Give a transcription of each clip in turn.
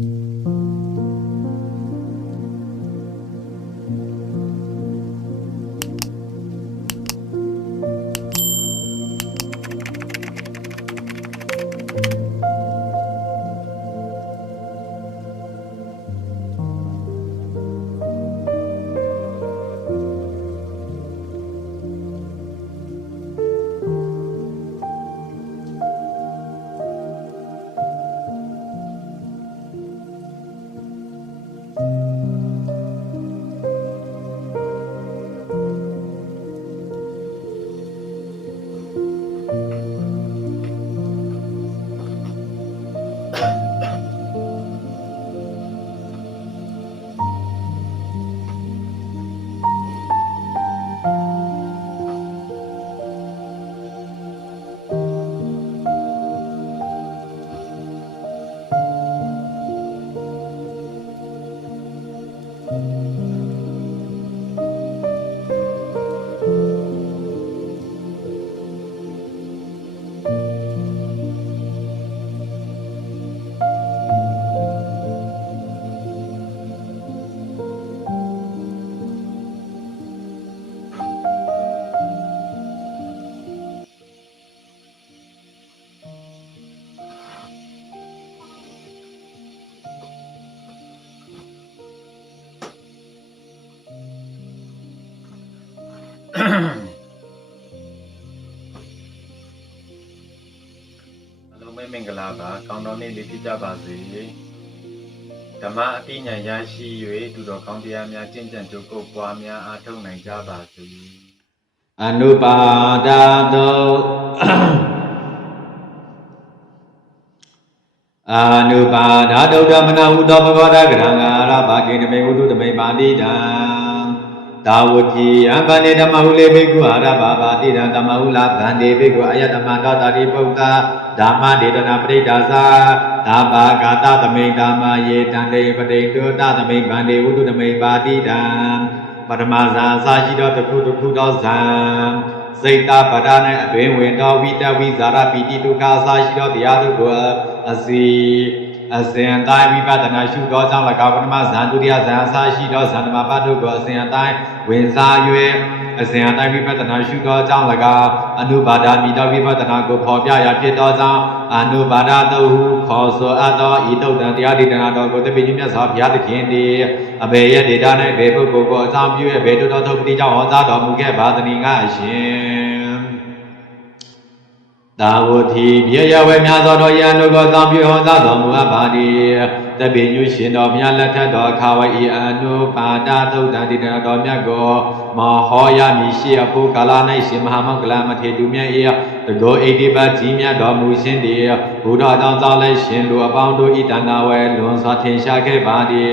Mm. အလုံးမဲမင်္ဂလာပါကောင်းတော်နေ့လေးဖြစ်ကြပါစေဓမ္မအတိညာရရှိ၍သူတော်ကောင်းတရားများကျင့်ကြံကြိုးကိုပွားများအားထုတ်နိုင်ကြပါစေအနုပါဒတောအာနုပါဒတုဓမ္မနာဟုသောဘဂဝတကရံငါရဘာကိနမေဝုတုသမိပါတိတံ သာဝတိအပန္နေဓမ္မဟုလေဘေကုအာရဘာဘာတိတံဓမ္မဟုလာဗန္တိဘေကုအယတမန္တတာရိပုတ္တဓမ္မဒေတနာပရိဒါသာသာဘာဂာတသမိဓမ္မယေတံတေပတိတုတသမိဗန္တိဝုတုသမိပါတိတံပထမဇာအစာရှိသောတစ်ခုတစ်ခုသောဇံစိတ်တာပဒ၌အဘိဝင်သောဝိတဝိဇာရပိတိဒုက္ခအစာရှိသောတရားတို့ကိုအစီ အစဉ်အတိုင်းဝိပဿနာရှုသောကြောင့်၎င်းပထမဇံဒုတိယဇံအစာရှိသောဇံဓမ္မပတ်တို့ကိုအစဉ်အတိုင်းဝင်စား၍အစဉ်အတိုင်းဝိပဿနာရှုသောကြောင့်၎င်းအနုဘာဒမိသောဝိပဿနာကိုဖော်ပြရာဖြစ်သောကြောင့်အနုဘာဒတုဟုခေါ်ဆိုအပ်သောဤတုတ်တန်တရားဒေသနာတော်ကိုတပိညမြတ်စွာဘုရားသခင်တည်းအဘေရဲ့ဒေတာ၌ဘေပုဂ္ဂိုလ်ကိုအကြောင်းပြု၍ဘေတုတော်ထုတ်ပတိကြောင့်ဟောကြားတော်မူခဲ့ပါသနည်းငါအရှင် သာဝတိပြေရဝဲများသောတော်ယံတို့ကိုအကြောင်းပြုဟောကြားတော်မူအပ်ပါသည်တပိညုရှင်တော်မြတ်လက်ထက်တော်ခါဝဤအနုပါဒသုတ်တန်ဒေသနာတော်မြတ်ကိုမဟောရမည်ရှိအဖို့ကာလ၌ရှင်မဟာမောက္ကလမထေရသူမြတ်၏တကောဣတိပတ်ကြီးမြတ်တော်မူရှင်တည်းဘုရားကြောင့်ကြောင့်လည်းရှင်လူအပေါင်းတို့ဤတဏ္ဍဝဲလွန်စွာထင်ရှားခဲ့ပါသည်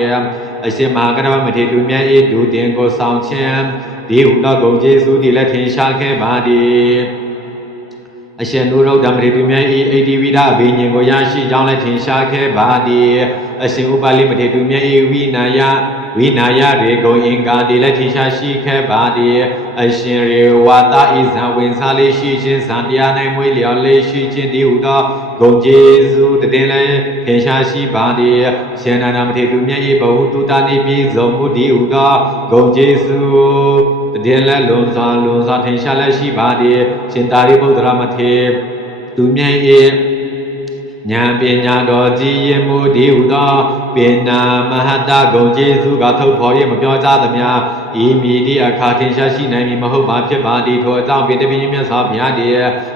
အရှင်မဟာကရမထေရသူမြတ်၏ဒုတင်ကိုဆောင်ခြင်းဒီဟုသောဂုံကျေးဇူးသည်လည်းထင်ရှားခဲ့ပါသည် အရှင်နုရုဒ္ဓမထေရသူမြတ်၏အိတိဝိဒအဘိညာဉ်ကိုရရှိကြောင်းလည်းထင်ရှားခဲ့ပါသည်အရှင်ဥပါလိမထေရသူမြတ်၏ဝိနာယဝိနာယရေဂုံအင်္ဂါဒီလည်းထင်ရှားရှိခဲ့ပါသည်အရှင်ရေဝါတာဤဇံဝင်စားလေးရှိခြင်းဇံတရား၌မွေးလျော်လေးရှိခြင်းဒီဟုသောဂုံကျေးဇူးတည်လည်းထင်ရှားရှိပါသည်ရှင်နာနာမထေရသူမြတ်၏ဘဝတုတနိပြည်စုံမှုဒီဟုသောဂုံကျေးဇူး တည်လည်းလွန်စွာလွန်စွာထင်ရှားလည်းရှိပါသည်ရှင်သာရိပုတ္တရာမထေရသူမြတ်၏ဉာဏ်ပညာတော်ကြီးရင်မူဒီဟုသောပင်နာမဟတဂုံကျေးဇူးကထုတ်ဖော်ရမပြောကြသမျှဤမိဒီအခါထင်ရှားရှိနိုင်မည်မဟုတ်ပါဖြစ်ပါသည်ထိုအကြောင်းပိတပိညမြတ်စွာဘုရားတည်း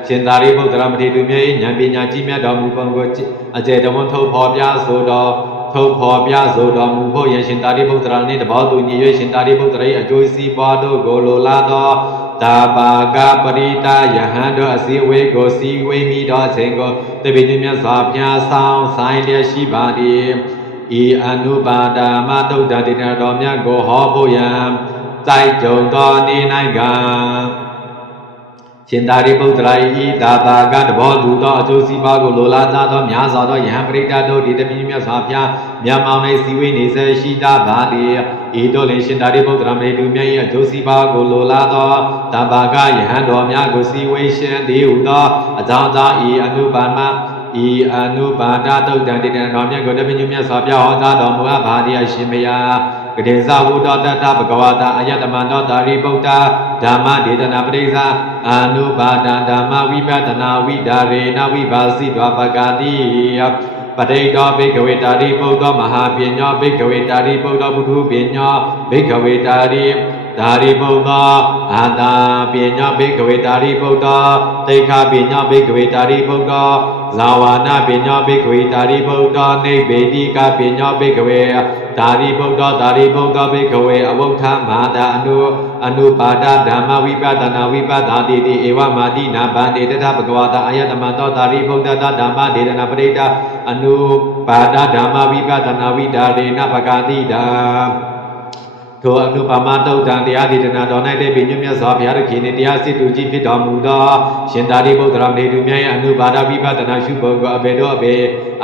ရှင်သာရိပုတ္တရာမထေရသူမြတ်၏ဉာဏ်ပညာကြီးမြတ်တော်မူပုံကိုအကျေတဝန်ထုတ်ဖော်ပြဆိုတော် ထုတ်ဖော်ပြဆိုတော်မူဖို့ယရှင်သာရိပုတ္တရာနှင့်တဘောတူညီ၍ရှင်သာရိပုတ္တရာ၏အကျိုးစီးပွားတို့ကိုလိုလားသောတာဘာကပရိတာယဟန်တို့အစည်းအဝေးကိုစီဝေးမိသောအချိန်ကိုတပိညမြတ်စွာဘုရားဆောင်ဆိုင်လျက်ရှိပါသည်ဤအနုပါဒာမတုဒ္ဒတိနာတော်မြတ်ကိုဟောဖို့ယံစိုက်ကြုံသောနေ၌က ရှင်သာရိပုတ္တရာဤသာသာကတဘောသူသောအကျိုးစီးပွားကိုလိုလားကြသောများစွာသောယဟန်ပရိသတ်တို့ဒီတပိမြတ်စွာဘုရားမြတ်မောင်၌စီဝေးနေစေရှိတတ်ပါသည်ဤတို့လင်ရှင်သာရိပုတ္တရာမေတုမြတ်၏အကျိုးစီးပွားကိုလိုလားသောတဘာကယဟန်တော်များကိုစီဝေးရှင်သည်ဟုသောအကြောင်းကြောင့်ဤအနုပါမဤအနုပါဒတုတ်တံတိတံတော်မြတ်ကိုတပည့်ညွတ်မြတ်စွာပြဟောကြားတော်မူအပ်ပါသည်အရှင်မယား ကတိဇဝုဒ္ဓတတဘဂဝတာအယတမန္တောတာရိပုတ္တဓမ္မဒေသနာပရိစ္ဆာအနုပါဒံဓမ္မဝိပဿနာဝိဒါရေနဝိပါစီတောပကတိပဋိတောဘိကဝေတာရိပုတ္တမဟာပညောဘိကဝေတာရိပုတ္တဘုထုပညောဘိကဝေတာရိ ဒါရိပုတ္တအာတာပညောဘိကဝေတာရိပုတ္တတိခပညောဘိကဝေတာရိပုတ္တဇာဝနာပညောဘိကဝေတာရိပုတ္တနိဗ္ဗေတိကပညောဘိကဝေဒါရိပုတ္တဒါရိပုတ္တဘိကဝေအဝုဋ္ဌမဟာတာအနုအနုပါဒဓမ္မဝိပဿနာဝိပဿနာတိတိဧဝမာတိနာဗန္တိတထဘဂဝတာအာယတမတောဒါရိပုတ္တတဓမ္မဒေသနာပရိဒအနုပါဒဓမ္မဝိပဿနာဝိဒါရေနဘဂတိတာ ထိုအနုပါမတုတ်တံတရားဒေသနာတော်၌တည်းပင်ညွတ်မြတ်စွာဘုရားသခင်နှင့်တရားစစ်တူကြီးဖြစ်တော်မူသောရှင်သာရိပုတ္တရာမေတုမြတ်ရဲ့အနုပါဒဝိပဿနာရှုဖို့ကိုအဘေတို့အဘေ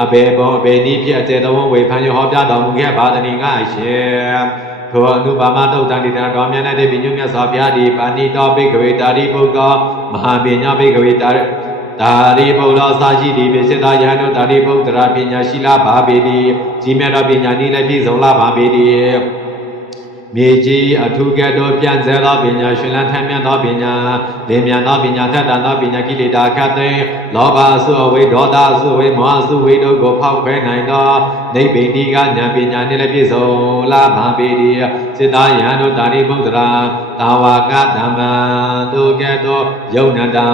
အဘေဘောအဘေနည်းဖြင့်အကျေတော်ဝေဖန်ရဟောပြတော်မူခဲ့ပါသတည်းငါရှင်ထိုအနုပါမတုတ်တံဒေသနာတော်မြတ်၌တည်းပင်ညွတ်မြတ်စွာဘုရားဒီပါဏိတောဘိကဝေတာရိပုတ္တမဟာပညာဘိကဝေတာဒါရိပုတ္တစာရှိသည်ပိစိတယဟန်တို့ဒါရိပုတ္တရာပညာရှိလာပါပေသည်ကြီးမြတ်သောပညာနည်းလည်းပြည့်စုံလာပါပေသည် မြေကြီးအထုကဲ့သို့ပြန့်စဲသောပညာရှင်လန်းထမ်းမြတ်သောပညာလင်းမြန်သောပညာထက်တန်သောပညာကိလေသာခတ်သိမ်းလောဘအဆုအဝိဒေါသအဆုအဝိမောဟအဆုအဝိတို့ကိုဖောက်ခွဲနိုင်သောနိဗ္ဗိတိကဉာဏ်ပညာနှင့်လည်းပြည့်စုံလာပါပေ၏စေတယံတို့တာရိပုတ္တရာတာဝကဓမ္မံတို့ကဲ့သို့ယုံနတံ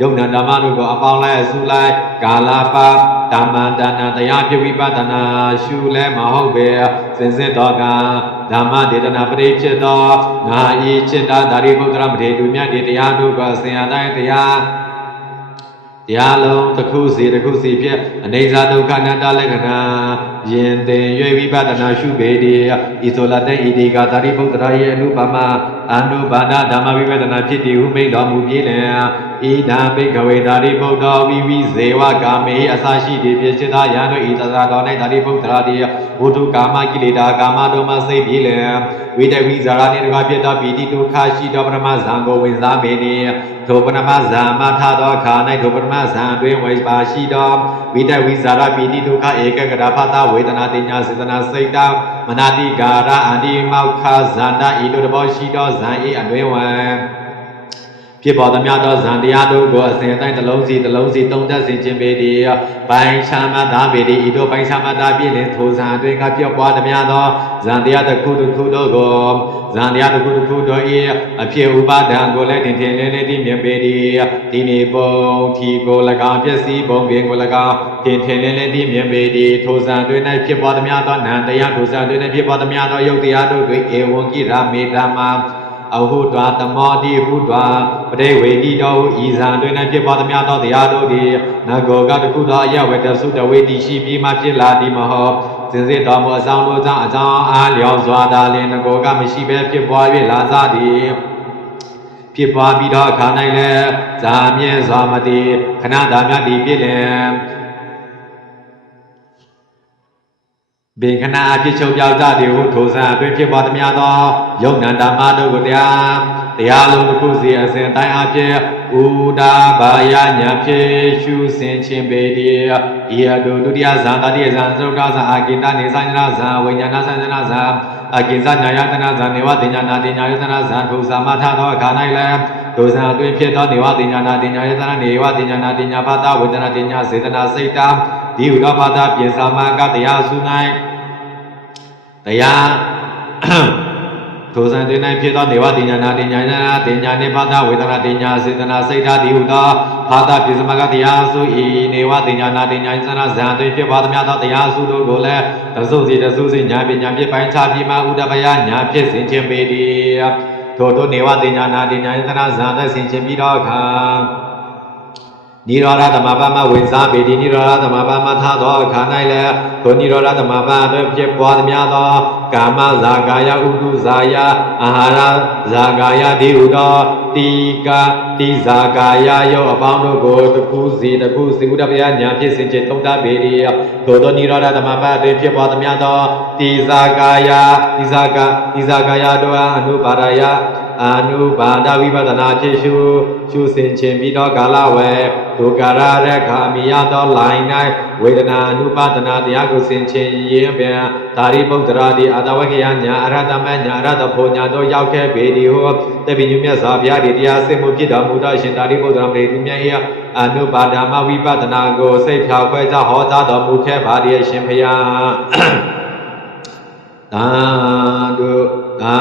ယုံနဓမ္မတို့ကိုအပေါင်းလိုက်အစုလိုက်ကာလပါ ဓမ္မန္တနာတရားပြဝိပဒနာရှုလဲမဟုတ်ပဲစင်စစ်တော်ကဓမ္မဒေသနာပရိဖြစ်သောငါဤจิตတာဓာရိပုတ္တရမထေသူမြတ်ဒီတရားတို့ကိုဆင်ရတိုင်းတရားတရားလုံးတစ်ခုစီတစ်ခုစီဖြင့်အနေစာဒုက္ခအနတ္တလက္ခဏာ ယင်တင်ရွေဝိပဒနာရှုပေတိဤဆိုလာတဲ့ဤဒီကဓာရိပုတ္တရာရဲ့အနုပမအနုပါဒဓမ္မဝိပဒနာဖြစ်တည်ဟုမိန့်တော်မူပြီးလင်ဤဓမ္မိကဝေဓာရိပုတ္တဝိဝိဇေဝကာမေအစရှိသည်ဖြစ်စေသာယံတို့ဤသဇာတော်၌ဓာရိပုတ္တရာတိဝုထုကာမကိလေသာကာမတို့မှစိတ်ပြီးလင်ဝိတဝိဇာရနှင့်တကားဖြစ်သောပိတိဒုက္ခရှိသောပရမဇံကိုဝင်စားပေနေ ထိုပရမဇံမထသောအခါ၌ထိုပရမဇံတွင်ဝိပါရှိသောဝိတဝိဇာရပိတိဒုက္ခဧကကရဖသဝေဒနာတင်ညာစေတနာစိတ်တမနာတိကာရအန္တိမောက္ခဇန္တဤတို့တဘောရှိသောဇံဤအတွင်ဝံ ဖြစ်ပေါ်သမျှသောဇန်တရားတို့ကိုအစဉ်အတိုင်းတစ်လုံးစီတစ်လုံးစီတုံတက်စေခြင်းပေတည်းပိုင်းချမ်းမသာပေတည်းဤတို့ပိုင်းချမ်းမသာပြည့်လင်ထိုဇန်အတွင်းကပြော့ပွားသမျှသောဇန်တရားတစ်ခုတစ်ခုတို့ကိုဇန်တရားတစ်ခုတစ်ခုတို့၏အဖြစ်ဥပါဒံကိုလည်းတင်တင်လေးလေးတည်မြင်ပေတည်းဒီနေပုံထီကို၎င်းပစ္စည်းပုံပင်ကို၎င်းတင်တင်လေးလေးတည်မြင်ပေတည်းထိုဇန်အတွင်း၌ဖြစ်ပေါ်သမျှသောနံတရားထိုဇန်အတွင်း၌ဖြစ်ပေါ်သမျှသောယုတ်တရားတို့ကိုဧဝံကိရမေတ္တာမှာ အဟုတွာသမောတိဟုတွာပရိဝေတိတော်ဟုဤဇံတွင်၌ဖြစ်ပေါ်သမျှသောတရားတို့သည်နဂောကတခုသောအယဝတ္တစုတဝေတိရှိပြီးမှဖြစ်လာသည်မဟုတ်စင်စစ်တော်မူအဆောင်တို့ကြောင့်အကြောင်းအားလျော်စွာသာလင်ငကိုကမရှိဘဲဖြစ်ပွား၍လာစသည်ဖြစ်ပွားပြီးတော့အခါ၌လည်းဇာမြဲစွာမတိခဏသာမြတ်သည်ဖြစ်လင် ဘေခဏအဖြစ်ချုပ်ပြောက်ကြသည်ဟုထိုဇံအတွင်းဖြစ်ပေါ်သမျှသောယုံနန္တမတို့ကိုတရားတရားလုံးတစ်ခုစီအစဉ်တိုင်းအဖြစ်ဥဒါဘာယညာဖြစ်ရှုစင်ခြင်းပေတည်းဤအတုဒုတိယဇံတတိယဇံသုဒ္ဓဇံအာကိတနေဆိုင်နာဇံဝိညာဏဆိုင်နာဇံအကိဇညာယတနာဇံနေဝတင်ညာနာတင်ညာယတနာဇံထိုဇာမထသောအခါ၌လည်းဒုဇံအတွင်းဖြစ်သောနေဝတင်ညာနာတင်ညာယတနာနေဝတင်ညာနာတင်ညာဘာသာဝေဒနာတင်ညာစေတနာစိတ်တာ ဒီဟုသောဘာသာပြင်စာမကတရားစု၌တရားထိုဇံတွင်၌ဖြစ်သောနေဝတင်ညာနာတင်ညာနာတင်ညာနှင့်ဘာသာဝေဒနာတင်ညာစေတနာစိတ်ဓာတ်ဒီဟုသောဘာသာပြင်စမကတရားစုဤနေဝတင်ညာနာတင်ညာစေတနာဇံတွင်ဖြစ်ပါသမျှသောတရားစုတို့ကိုလည်းတစုစီတစုစီညာပညာဖြစ်ပိုင်းခြားပြီးမှဥဒပယညာဖြစ်စဉ်ခြင်းပေတည်းထိုတို့နေဝတင်ညာနာတင်ညာစေတနာဇံ၌ဆင်ခြင်းပြီးတော့အခါ နိရောဓသမဘာမဝင်စားပေတိနိရောဓသမဘာမထသောအခါ၌လည်းထိုနိရောဓသမဘာအတွက်ဖြစ်ပွားသမျှသောကာမဇာကာယဥဒုဇာယအာဟာရဇာကာယဒီဟုသောတိကတိဇာကာယယောအပေါင်းတို့ကိုတစ်ခုစီတစ်ခုစီဥဒ္ဒပယညာဖြစ်စဉ်ချင်းသုံးတတ်ပေ၏ထိုသောနိရောဓသမဘာအတွင်းဖြစ်ပွားသမျှသောတိဇာကာယတိဇာကာတိဇာကာယတို့အားအနုပါဒယ အာနုပါဒဝိပဒနာဖြစ်ရှုရှုစင်ခြင်းပြီးတော့ကာလဝေဒုကာရရခာမိယသောလိုင်၌ဝေဒနာအနုပါဒနာတရားကိုစင်ခြင်းရင်းပြန်ဒါရိပုတ္တရာတိအာတဝခေယညာအရဟတမညာအရဟတဖို့ညာတို့ရောက်ခဲ့ပေသည်ဟောတပိညုမြတ်စွာဘုရားဒီတရားစစ်မှုဖြစ်တော်မူသောအရှင်ဒါရိပုတ္တရာမေသူမြတ်၏အနုပါဒမဝိပဒနာကိုစိတ်ဖြောက်ခွဲကြဟောကြားတော်မူခဲ့ပါသည်အရှင်ဘုရားသာဓု သာ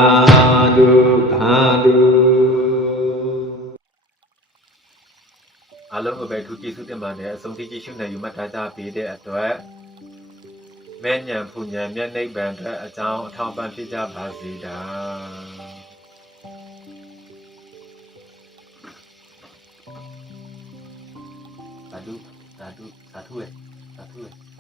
ဓုသာဓုအားလုံးကိုပဲထူးကျေးဇူးတင်ပါတယ်အဆုံးထိကြည့်ရှုနိုင်ယူမှတ်ထားကြပေးတဲ့အတွက်မဲ့ညံဖူညံမျက်နှိပ်ပံအတွက်အကြောင်းအထောက်ပံ့ဖြစ်ကြပါစေတာသာဓုသာဓုသာဓုရဲ့သာဓုရဲ့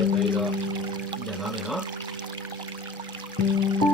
အခုတည်းပြီးတော့ည